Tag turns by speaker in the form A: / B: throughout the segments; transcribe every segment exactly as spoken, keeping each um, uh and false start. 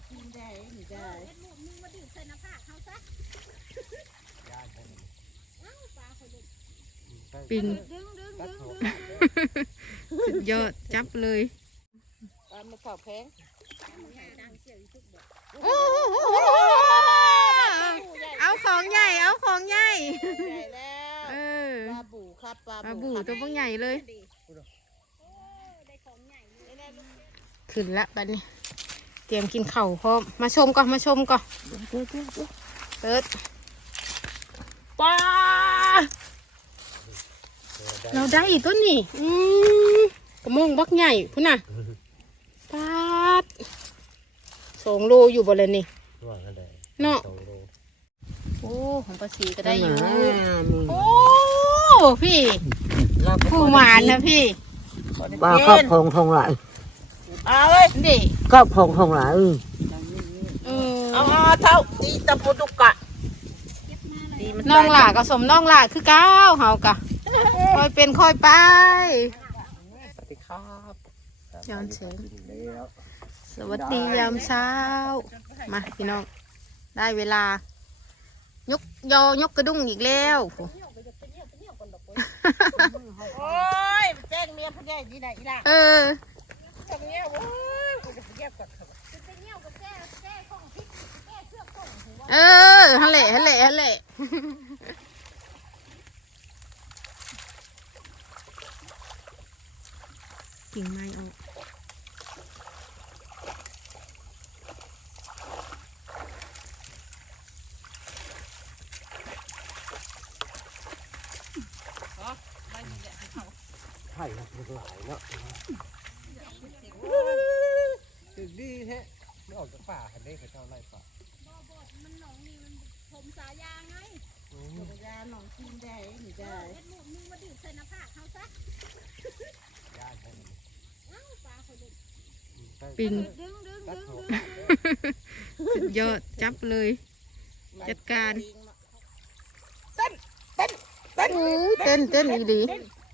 A: กินได้หนูได้ลูกมึงมาดื่มใส่น้ำผ้าเขาซะ
B: ปิงสุดยอดจับเลย
A: ปลาไม่ข่าวแพง
B: เอาของใหญ่เอาของใหญ่
A: ใหญ่แล้วเออปลาบูครับปลา
B: บูตัวพวกใหญ่เลยขึ้นละบัดนี้เตรียมกินข้าวพร้อมมาชมก่อนมาชมก่อนเติร์ดปลาเราได้อีกต้นนี่อืมกระมงบักใหญ่พุ่นน่ะปลาสองโลอยู่บ่เลยนี่เนาะโอ้ของภาษีก็ได้อยู่โอ้พี่ผู้หวานนะพี่
C: ปลาครอบครองทองหลาย
A: เอาเลย
B: ดิ
C: ครอบครองทองหลาย
A: เอาเท่าตีตะปูตุกกะ
B: น้องหล่าก็สมน้องหล่าคือก้าวเฮากะค่อยเป็นค่อยไป
C: สวัสดีครับ
B: ยามเช้าสวัสดียามเช้ามาพี่น้องได้เวลายกยอยกกระดุ้งอีกแล้ว
A: โอ้ยแจ้งเมียผู้ใหญ่ดีไหนอีล่ะ
B: เออ
A: แจ้งเมียโอ้ยกูจะไปเยี่ยมกับเขาไปเยี่ยมกับแจ้แจ้ข้องพิษแจ้เสื้อข้องหัว
B: เออฮัลโหลฮัลโหลฮัลโหลกิ่งไม้ออก
C: ไข่มันหลายเนาะตึกดีแท้ไม่ออกจากป่าคันได้เขาเจ้าไล่ป่า
A: บ่บดมันหนองนี่มันผมสายางไงยาหนองกินได้หนูได้ลูกมึงมาดื่มใส่น้ำผ้าเขาซะ
B: ปิงสุดยอดจับเลยจัดการ
A: เต้นเต้น
B: เต้นเต้นเต้นอีดี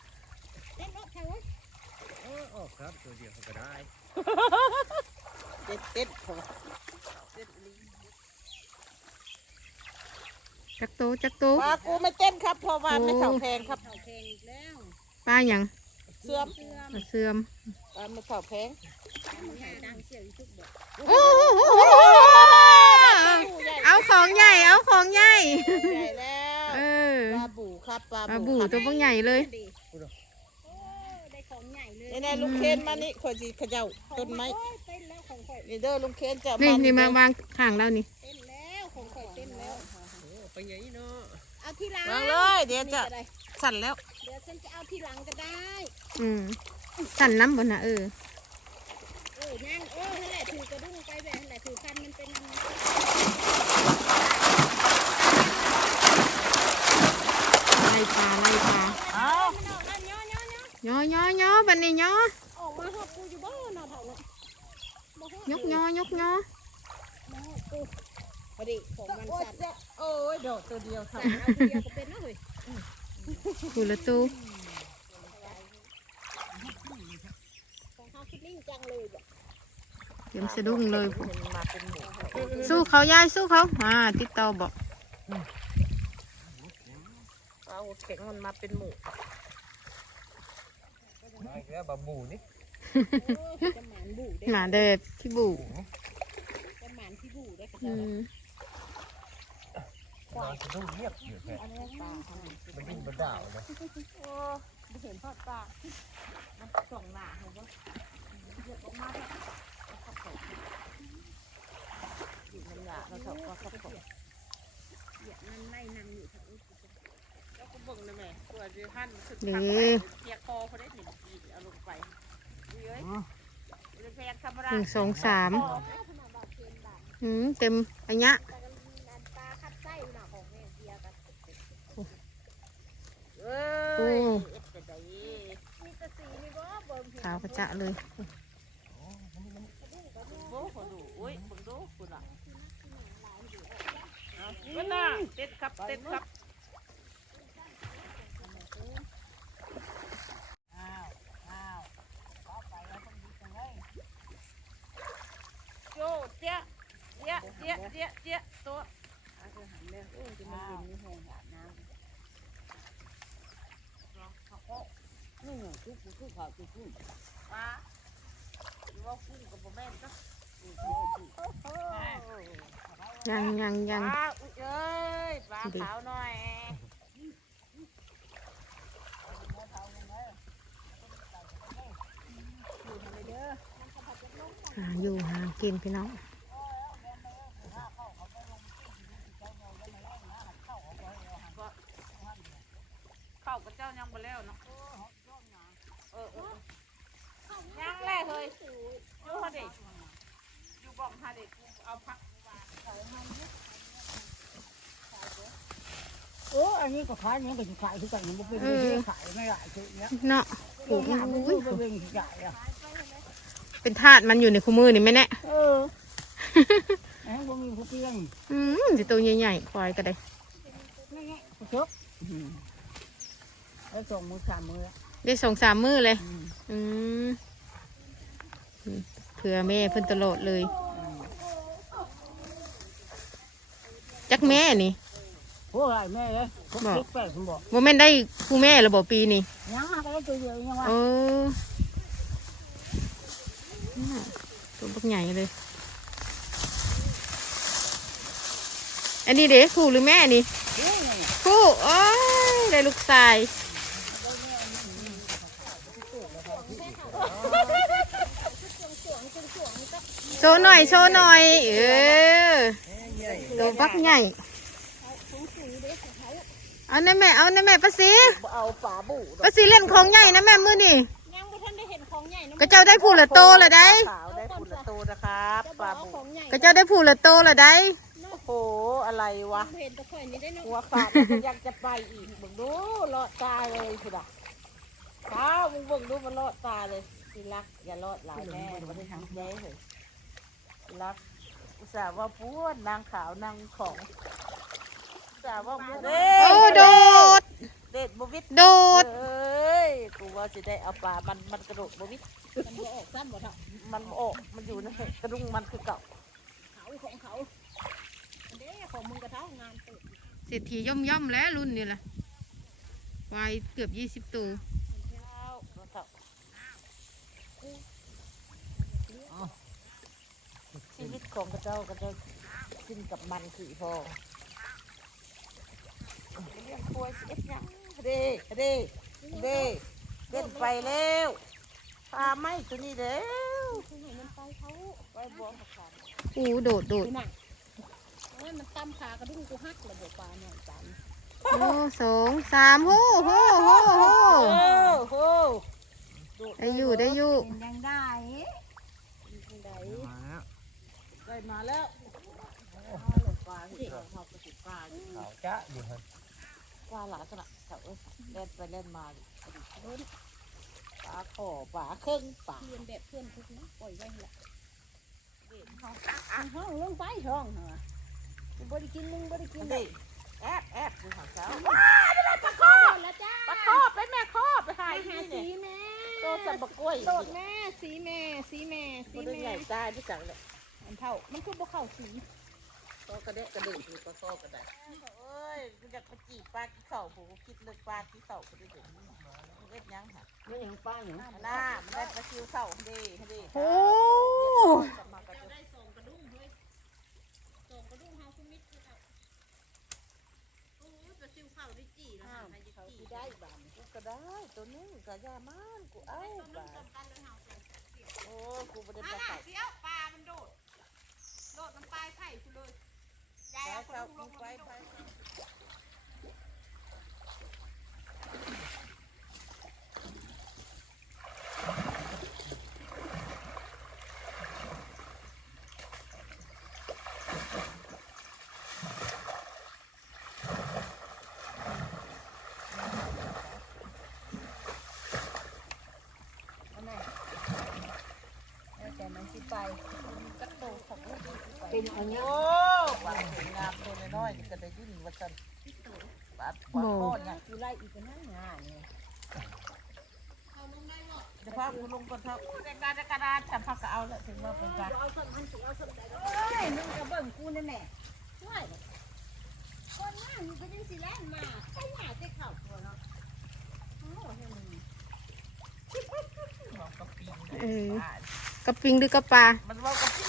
C: ครับตัวเดียวก็ได้
A: เต้นเต้น
B: จักโตจักโต
A: ปลากูไม่เต้นครับเพราะว่าไม่เข่าแพงครับ
B: ปลาอย่าง
A: เสื่อม
B: เสื่อม
A: ปลาไม่เข่าแพง
B: เอาของใหญ่เอาของใหญ่
A: ใหญ่แล้วเออปลาบูครับปลา
B: บูตัวพวกใหญ่เลย
A: นี่นายลุงเคนมานี่ขอจีขย่าต้นไม้นี่เด้อลุงเคนจะ
B: นี่นี่มาวางข้างแล้วนี่
A: เต้นแล้วของข่อยเต้นแล้ว
C: ไปใหญ่เนาะ
A: เอาที่หลังวางเลยเดี๋ยวจะสั่นแล้ว
B: เดี๋
A: ยวฉันจะเอาที่หลังก็ได้
B: อืมสั่นน้ำบนนะเออ
A: เออนั่งเออนั่นแหละถือกระดุ้งไปแบบนั่นแหละถือคันมันเป็น
B: ไล่ปลาไล่ปลา
A: เอา
B: ย่อย่อย่อบันนี้ย่อ
A: ออกมาหอบกูอยู่บ้านนอนเถอะ
B: ยกย่อยกย่อ
A: พอดีของมันสั่นโอ้ยโดดตัวเดียวทำเอาตัวเดียวก็เป็นนะเฮ้ย
B: กูละตู้
A: ของเขาคิดนิ่งจังเลยแบบ
B: เตรียมสะดุ้งเลยสู้เขายายสู้เขาอ่าติดต่อบอก
A: เอาเข็งมันมาเป็นหมู
C: มาอีกแล้วบะบูนี่
B: หมาเด็ดพี่บู
A: จะหมานพี่บูได้ค่ะ
C: ควายจะต้องเรียบอยู่แค่มันดิ้นมันด่าวเลย
A: โอ้เห็นทอดปลามันส่องหน้าเขาว่าเยอะมากเลยขับเขาหยิบมันหยาแล้วเขาก็ขับเขาเหยียบมันไล่นำอยู่ทางนี้แล้วก็บ่งนะแม่ตัวจะหั่นขึ้นทางไปเทียคอเขาได้หนึ่งเอาลงไปเยอะ
B: หนึ่งสองสามอืมเต็มอันเนี้ยโอ้ขาวกระจะเลย
A: เต้นครับเต้นครับโจ้เจ๊เจี๊ยเจี๊ยตัวอาจจะหันเลยโอ้จะมันเย็นนี่แห้งอาบน้ำนี่ไงคือคือข้าวคือกุ้งปลาหรือว่ากุ้งกับโบแม่นก็
B: ยังยังยัง
A: ปลาอุ้ยเอ้ยปลาขาวหน่อย
B: หาอยู่หากินพี่น้อง
A: เข้ากับเจ้ายังบ่แล้วเนาะเออเออยังแรกเลยอยู่ฮะเด็กอยู่บอกฮะเด็กเอาพัก
D: โอ้อันนี้ก็ขายนี้ก็ขายคือกันมันเป็นเรื่องขายไม่ได้คือเนี้ย
B: เนาะ
D: โอ้ยมันเป็นเรื่องใหญ่อะ
B: เป็นทาสมันอยู่ในคู่มือนี่ไหมเนี่ย
D: เออไอ้พวกมีผู้เพียง
B: อืมสิตัวใหญ่ๆควายก็ได้
D: ผู้ชกแล้วส่งมือสามมือ
B: ได้สองสามมือเลยอืมเผื่อแม่เพิ่นตลอดเลยจักแม่นี่
D: พวกอะไรแม่เลยพวกคิดแปลกคุณบอก
B: ว่าแม่นได้คู่แม่หรือบ่ปีนี่
D: ยังก็ได้ตัวเดียวยังว่า
B: เออน่ะตัวบักใหญ่เลย อันนี้เด็กคู่หรือแม่นี่คู่โอ้ยได้ลูกชายโชว์หน่อยโชว์หน่อยเออตัวบักใหญ่เอาในแม่เอาในแม่ป้าสี
A: เอาปลาบู
B: ป้าสีเล่นของใหญ่นะแม่มือนี่
D: ยังไม่ทันได้เห็นของใหญ่นะ
B: ก็เจ้าได้ผู้ละโตละได้
A: ขาวได้ฝุ่นละตัวนะครับปลาบู
D: ของใหญ่
B: ก็เจ้าได้ผู้ละโตละได้
A: โอ้โหอะไรวะ
D: เห็นตะข่อยนี้ได้เนาะ
A: หัวขาดอยากจะไปอีกเบิ่งดูเลาะตาเลยคุณอ่ะข้าวมึงเบิ่งดูมันเลาะตาเลยทีรักอย่าเลาะหลายแม่ไม่ได้ทำใจเลยรักอุตส่าห์ว่าพูดนางขาวนางของอุตส่าห์ว่าพูด
B: โอ้โดด
A: เด็ดบวิด
B: โดด
A: เอ้ยกูว่าจะได้เอาปลามันมันกระโดดบวิด
D: มันบ่ออกซ้ำบ่เท่า
A: มันโอกมันอยู่ในกระดุงมันคือเก่า
D: เขาของเขาเด้ของมึงกระเท่างานตื่น
B: เศรษฐีย่อมย่อมๆแล้วรุ่นนี่แหละวายเกือบยี่สิบตัว
A: ชีวิตของกระเจ้าก็จะกินกับมันคือพอเลี้ยงควายเอ็ดยังเด้เด้เด้เล่นไปแล้วพาไม่ตัวนี้เด้ว
D: มันไปเขา
A: ไปบวงขาด
B: อู้โดดโดด
D: ดูหนังโอ้ยมันตำขากระดุ้งกูฮักระบบปลาหน่อยจัน
B: โอ้สองสามโหโหโหโห
A: โอ้โห
B: ได้อยู่ได้อยู่
D: เป็นยังได้
A: ได้
C: มาแล้ว
A: ได้มาแล้วปลาที่เราเขาไปติดปลา
C: ขาวจ้าอยู่ครับ
A: ปลาหลายขนาดเขาเล่นไปเล่นมาปลาขอปลาเครื่องปลา
D: เรียนแบบเพื่อนทุกนะปล่อยไว้แหละอ่ะห้องลงไปห้องเหรอมึงบ่ได้กินมึงบ่ได้กิน
A: ดิแอบแอบดูของเขา
D: ปลาคอแล้วจ้า
A: ปลาคอบไปแม่คอบไปหา
D: ไป
A: ที่
D: หา
A: นี่
D: สี
A: เนี่ย
D: แม่
A: โตสับปะกล้วย
D: โดดแม่สีแม่สีแม่สี
A: มันได้
D: แม่
A: ใหญ่ใต้ที่จังเลย
D: อันเท่ามันคือบ่เข้าสี
A: โตกระเดะกระดูกอยู่ปลาคอบกระไดเอ้ยอยากมาจีบปลาที่เข่าผมคิดเลยปลาที่เข่าก็ได้เห็นเล็ดยังค่ะ
D: ไม่ยังป้าอย่าง
A: หน้ามันได้ปลาคิวเข่าดีดี
B: โอ้
A: มากัน
D: ได้ส่งกระดุ้งเฮ้ยส่งกระดุ้งเฮาคุณมิตรเขาโอ้ยกระซิวเข้าได้จีแล้ว
A: ห้าม
D: ใครจะ
A: เขา
D: จี
A: ที่ได้บ้านกูก็ได้ตัวนึงกะยามันกูเอาบ้านโอ้กูไม่ได้ปลาเข่า
D: เสียวปลามันโดดโดดมันปลายไผ่คุณเลยยาย
A: แล้ว
D: เอากระ
A: เข่า
D: ดุ้งล
A: กู
D: ง
A: ไป
D: ไป
A: ไป
D: แต่มันสิไป
A: จักโตของลูกไป
D: เป็นอันนี้
A: โอ้ปลาสวยงามตัวน้อยๆก็ได้ยินว่าซั่นปลาปลาทอดเนี่ย
D: อยู่ไล่อีกนั่นงานเนี่ย
A: เจะพากูลงก่อนเถอะในการในกระดาษฉันพักก็เอาแล้วถึงว่าเป็นการเอาส้มมันสูงเอาส้มได้เอ้ยมึงจะเบิ่งกูนี่แม่ช่วยคนงานมึงก็ยังสิแล่นมาใครหาเจ๊ข่าวตัวเนาะโอ้เฮ้ยมึงบอกกะปิ
B: เออกระปิงหรือกระปลา
A: มันว่ากะปิ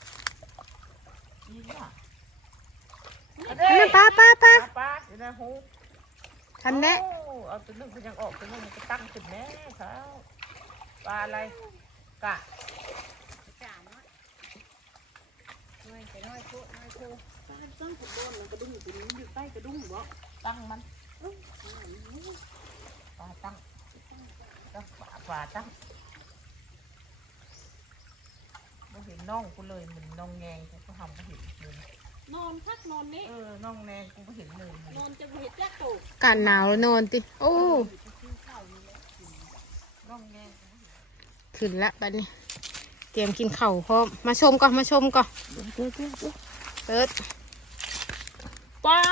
A: นี่ว่ะ
B: อันนั้นปลาปลาปลา
A: ปลาอยู่ในหู
B: ทันแน่
A: เอาตัวนึงก็ยังออกตัวนึงมันก็ตั้งขึ้นแน่เขาปลาอะไรกะ
D: จ่าน้อยน้อยแต่น้อยโคน้อยโคปลาจ้องผมโดนมันกระดุ้งอยู่ตรงนี้อยู่ใต้กระดุ้งบ่
A: ตั้งมันปลาตั้งตั้งปลาปลาตั้งไม่เห็นน่องกูเลยมันน่องแงงกูก็ทำไม่เห็นเลย
D: นอนพักนอนนี้
A: เออน่องแงงกูไม่เห็นเลย
D: นอนจะเห็ดแจ๊กโต
B: กันหนาวแล้วนอนติโอ้
A: น่องแงง
B: ขึ้นละบัดนี้ เตรียมกินข้าวพร้อมมาชมก่อนมาชมก่อนเปิดปลา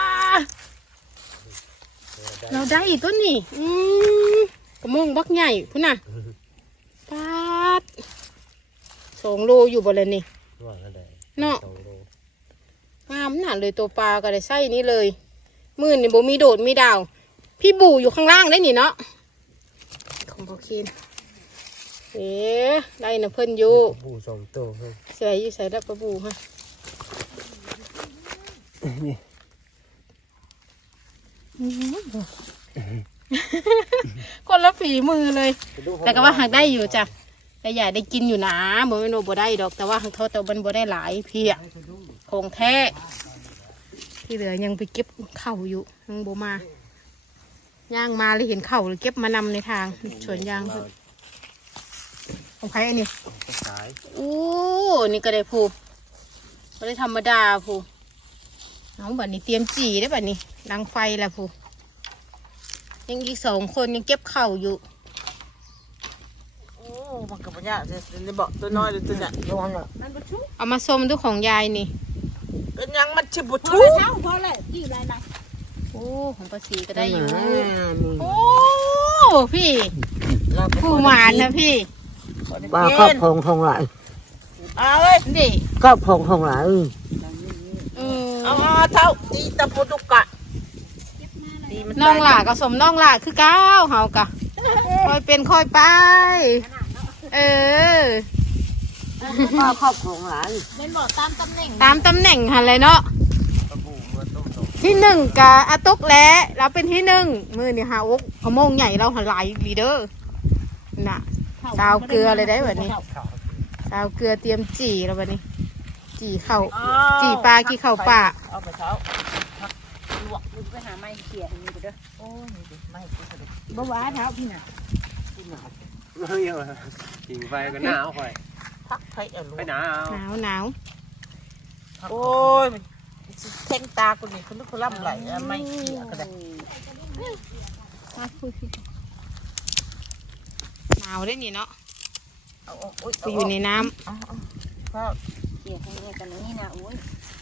B: เราได้อีกต้นนี่อืมกระมงบักใหญ่พุ่นน่ะปาดสองโลอยู่บ่เลยนี่
C: ว่ากันได้
B: เนาะ
C: สองโล
B: งามหนาเลยตัวปลาก็ได้ไส้นี้เลยมือนี่บ่มีโดดมีดาว พี่บูอยู่ข้างล่างได้นี่เนาะของโบคินเอ๊ะได้นะเพิ่นอยู่
C: ปูสองตัวเพิ่ม
B: ใส่อยู่ใส่ดับปลาบูฮะ
C: นี่
B: คนละฝีมือเลย แต่ก็ว่าหักได้อยู่จ้ะแต่อย่าได้กินอยู่นะบ่แม่นว่าบ่ได้ดอกแต่ว่าหักเท่าแต่มันบ่ได้หลายเพียของแท้ที่เหลือยังไปเก็บเข่าอยู่ยังบ่มาย่างมาเลยเห็นเข่าเลยเก็บมานำในทางสวนยางเพิ่นของใครอันนี้
C: สาย
B: โอ้นี่ก็ได้ผูก็ได้ธรรมดาผูน้องบัดนี้เตรียมจีได้บัดนี้ดังไฟแล้วผูยังอีกสองคนยังเก็บเข่าอยู่
A: โอ้มันกับปัญญาจะจะบอกตัวน้อยหรือตัวใหญ่ระวังอ่ะ
D: มันประชุม
B: เอามาส้มด้วยของยายนี่
A: เป็นยังมันชิบุ
D: พอ
A: ทุ
D: แล้วเท้าพอแล้วกี่ไรนะ
B: โอ้ของประสีก็ได้อยู่
A: มึง
B: โอ้พี่ผู้หวานนะพี่
E: ปลาครอบครองทองหลาย
A: เอาเอ้ย
B: ดิ
E: ครอบครองทองหลาย
B: เออ
A: เอาเท่าตีตะปูตุกกะตีมัน
B: น้องหล่าก็สมน้องหล่าคือก้าวเฮากะค่อยเป็นค่อยไป เออ
E: ปลาครอบครองหลาย
D: เล่นบอกตามตำแหน่ง
B: ตามตำแหน่งหันเลยเนาะ
C: ปลาบูมาต้มต้ม
B: ที่หนึ่งกะอาตุกแหล้วเราเป็นที่หนึ่งมือนี่ฮะอกขโมงใหญ่เราหันไหลายลีเดอร์น่ะ ดาวเกลือเลยได้แบบนี้
C: ขาว
B: ดาวเกลือเตรียมจี่แล้ววันนี้ จี่เข่าจี่ปลากี่เข่าป่า
A: เอาไปเท้า
D: ลวกมึงไปหาไม้เขี่ยนี่ไปเด้อ
A: โอ้ยดิไม่กูสะดุด
D: บ่ว้าเท้าพี่น่ะ
C: เฮ้ยหิงไฟก็หนาวไป
A: พักไฟเอาลู
C: ไป
A: ก
C: หนาว
B: หนาวหนาว
A: โอ้ยมันเท่งตากูนี่คุณนึกคุณล่ำไหลอะไม่เขี่ยก็ได้
B: หนาวได้นี่เนาะ
A: เอาเอาโอ้ย
B: ไปอยู่ในน้
A: เอาเอาข้าว
D: เขี่ยให้เนี่ยกันนี่นะโอ้ย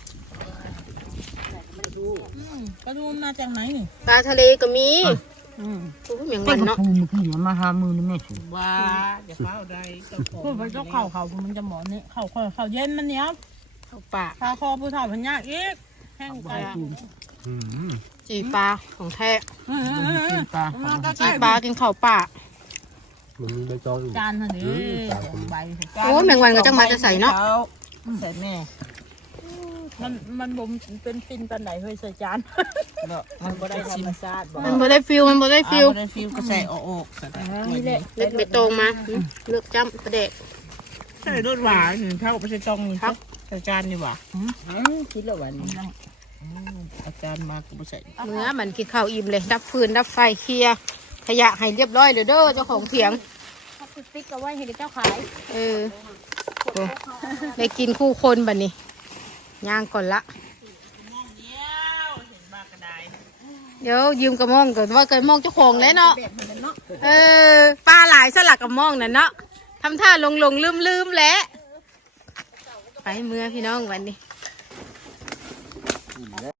D: มันดู
A: กระดูมมาจากไหนนี่
B: ำปลาทะเลก็มี
A: อืม
B: โอ้ยเหมือนกันเนาะ
E: ภูมิขึ้นมาหามือนี่แม่สูง
A: ว้าอย่าเฝ้าได้เจ้าของ
F: พูดไปเจ้าเข่าเขามันจะหมอนนี่เข่าเข่าเข่าเย็นมันเนี้ย
B: เข้าป่า
F: พาคอผู้เฒ่าพันยากอีกแห้งไป
C: อืม
B: จีปลาของแท้
E: กินปลา
B: จีปลากินข้าวป่า
C: มันมีใบตองอีก
F: จานเท่านี้ใบ
B: โอ้ยแมงวันก็จังมาจะใส่เนาะ
A: ใส่แม่
F: มันมันบ่มเป็นฟินปันไหนเฮ้ยใส่จาน
A: เนาะมันบ่ได้ธรรมชาติบ่
B: มันบ่ได้ฟิลมันบ่ได้ฟิล
A: บ่ได้ฟิลก็ใส่ออกๆใส่ได้
F: นี่แหละ
B: เลือกเบตงมาเลือกจ้ำประเดก
A: ใส่รสหวานเท่าไปใส่จองนี่ครับใส่จานนี่หว่า
E: คิดแล้ววันนี้
A: อาจารย์มาก็บ่ใส่
B: เนื้อมันกินข้าวอิ่มเลยดับฟืนดับไฟเคลียร์ขยะให้เรียบร้อยเด้อเด้อเจ้าของเถียง
D: เขาติดติ๊กเอาไว้ให้เจ้าขาย
B: เออโอ้ได้กินคู่คนบัดนี้ย่างก่อนละ เดี๋ยวยืมกระมองก่อนว่าเกิดมองเจ้าของเลยเนาะ
D: แบบมันเนาะ
B: เออปลาหลายสลักกระมองนั่นเนาะทำท่าลงลงลืมลืมๆแหละไปเมื่อพี่น้องวันนี้